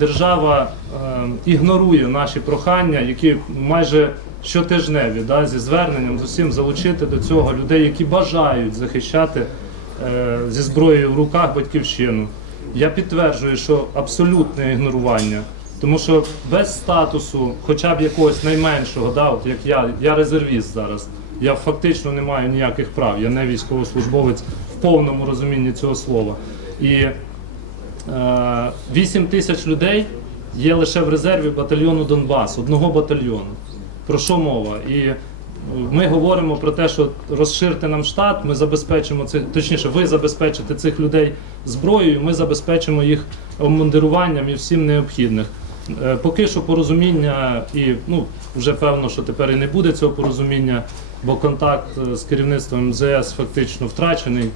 держава е, ігнорує наші прохання, які майже щотижневі, да, зі зверненням з усім залучити до цього людей, які бажають захищати е, зі зброєю в руках батьківщину. Я підтверджую, що абсолютне ігнорування. Тому що без статусу, хоча б якогось найменшого, да, от як я, я резервіст зараз, я фактично не маю ніяких прав, я не військовослужбовець в повному розумінні цього слова. І 8 тисяч людей є лише в резерві батальйону Донбас, одного батальйону. Про що мова? І е, ми говоримо про те, що розширте нам штат, ми забезпечимо цих, точніше, ви забезпечите цих людей зброєю, ми забезпечимо їх обмундируванням і всім необхідним. Е, Поки що порозуміння, і ну вже певно, що тепер і не буде цього порозуміння, бо контакт е, з керівництвом МЗС фактично втрачений.